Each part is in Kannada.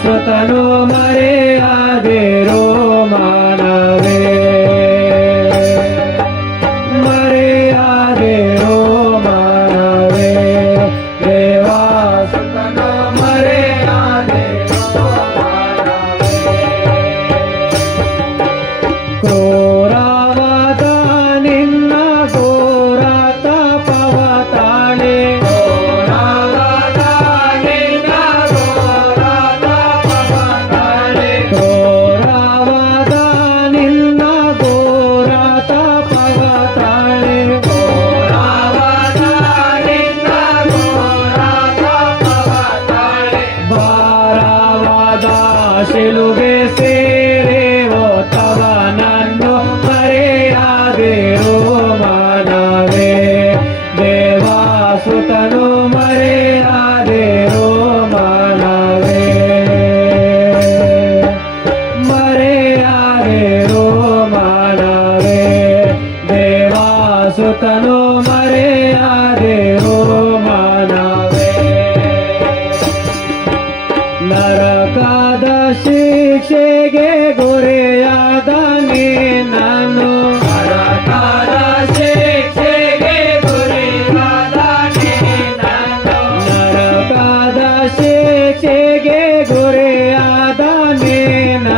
ಸುತನು ಮರೆಯಾದಿರೋ ಮಾನವೇ ಮರೆಯಾದಿರೋ ಮಾನವೇ ದೇವಾ ಸುತನು ಮರೆಯಾದಿರೋ ಮಾನವೇ ಕ್ರೂರವಾದ ನಿನ್ನ ಘೋರ ತಪವ ತಾಳೆ ಶಿಲುಬೆ ಸೇರೆವೋ ತವ ನನ್ನು ಮರೆಯಾದಿರೋ ಮಾನವೇ ದೇವಾ ಸುತನು ಮರೆಯಾದಿರೋ ಮಾನವೇ ಮರೆಯಾದಿರೋ ಮಾನವೇ ದೇವಾ ಸುತನು ಮರೆಯಾದಿರೋ ಮಾನವೇ ನರಕದ ಶಿಕ್ಷೆಗೆ ಗುರಿಯಾದ ನೀನು ನರಕದ ಶಿಕ್ಷೆಗೆ ಗುರಿಯಾದ ನೀನು ನರಕದ ಶಿಕ್ಷೆಗೆ ಗುರಿಯಾದ ನೀನು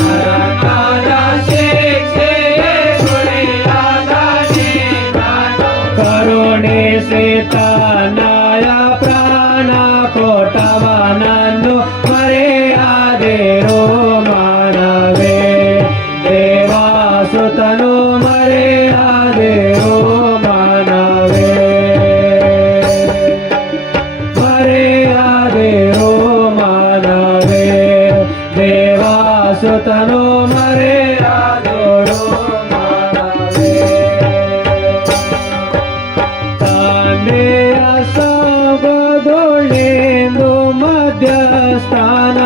ನರಕದ ಶಿಕ್ಷೆಗೆ ಗುರಿಯಾದ ನೀನು ಕರುಣಿಸಿ ತನಯ ಪ್ರಾಣ ಕೊಟ್ಟವ ನನ್ನು ಮರೆಯಾದಿರೋ ಮಾನವೇ ದೇವಾ ಸುತನು ಮರೆಯಾದಿರೋ ಮಾನವೇ ಮರೆಯಾದಿರೋ ಮಾನವೇ ದೇವಾ ಸುತನು ಮರೆಯಾದಿರೋ ಮಾನವೇ ತಂದೆಯ ಸಬದೊಳೆಂದು ಮಧ್ಯಸ್ಥಾನ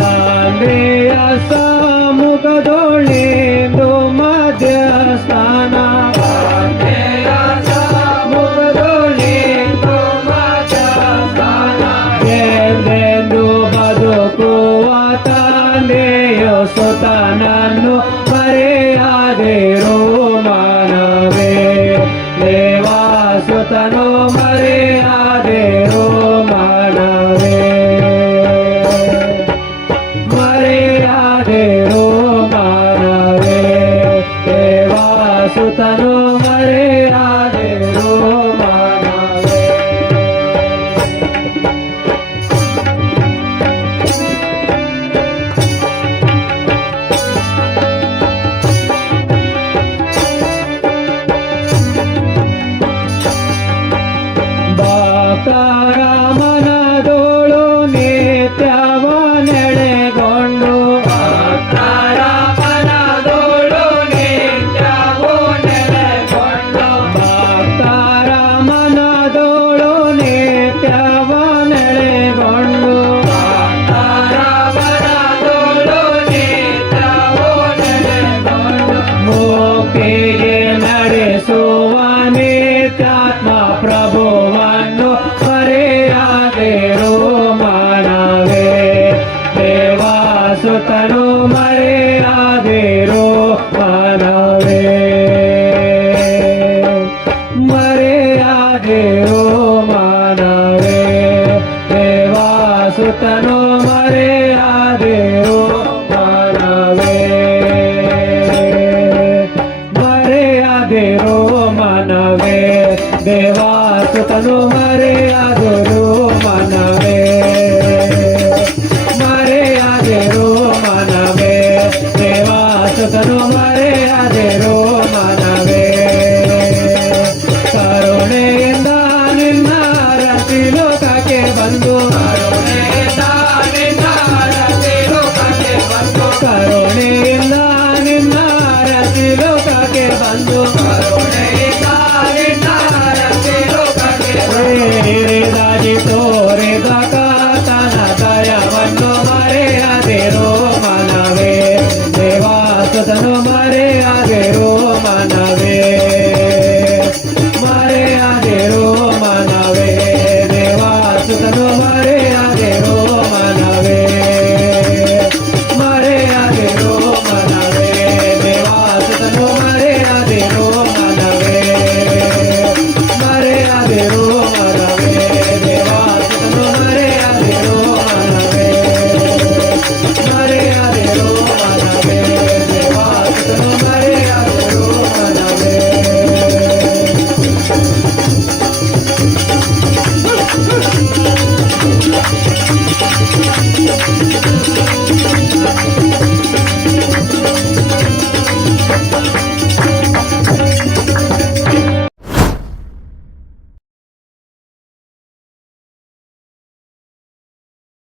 ತಂದೆಯ ಸಮ್ಮುಖದೊಳೆಂದು ಮಧ್ಯಸ್ಥಾನ ಎಂದೆಂದು ಬದುಕುವ ತಂದೆಯು ಸುತನನ್ನು ಮರೆಯಾದಿರೋ ಮಾನವೇ ದೇವಾ ಸುತನು ಮರೆಯಾದಿರೋ ಮಾನವೇ ಮರೆಯಾದಿರೋ ಮಾನವೇ ದೇವಾ ಸುತನು ಮರೆಯಾದಿರೋ ಮಾನವೇ ಭಕ್ತರ ಮನದೋಳು ನಿತ್ಯವ ನೆಳೆಗೊಂಡು ಭಕ್ತರ ಮನದೋಳು ನಿತ್ಯವ ನೆಲೆಗೊಂಡು ಭಕ್ತರ ಮನದೋಳು ನಿತ್ಯವ ನೆಲೆಗೊಂಡು ಭಕ್ತರ ಮನದೋಳು ನಿತ್ಯವ ನೆಲೆಗೊಂಡು ಮುಕ್ತಿಗೆ ನಡೆಸುವ ನಿತ್ಯಾತ್ಮ ಪ್ರಭುವನ್ನು ಮರೆಯಾದಿರೋ ಮಾನವೇ ದೇವಾ ಸುತನು ಮರೆಯಾದಿರೋ ಮಾನವೇ ಮರೆಯಾದಿರೋ ಮಾನವೇ ದೇವಾ ಸುತನು ಮರೆಯಾದಿರೋ ಮಾನವೇ ಮರೆಯಾದಿರೋ ಮಾನವೇ ದೇವಾ ಸುತನು ಮರೆಯಾದಿರೋ ಮಾನವೇ ಮರೆಯಾದಿರೋ ಮಾನವೇ ದೇವಾ ಸುತನು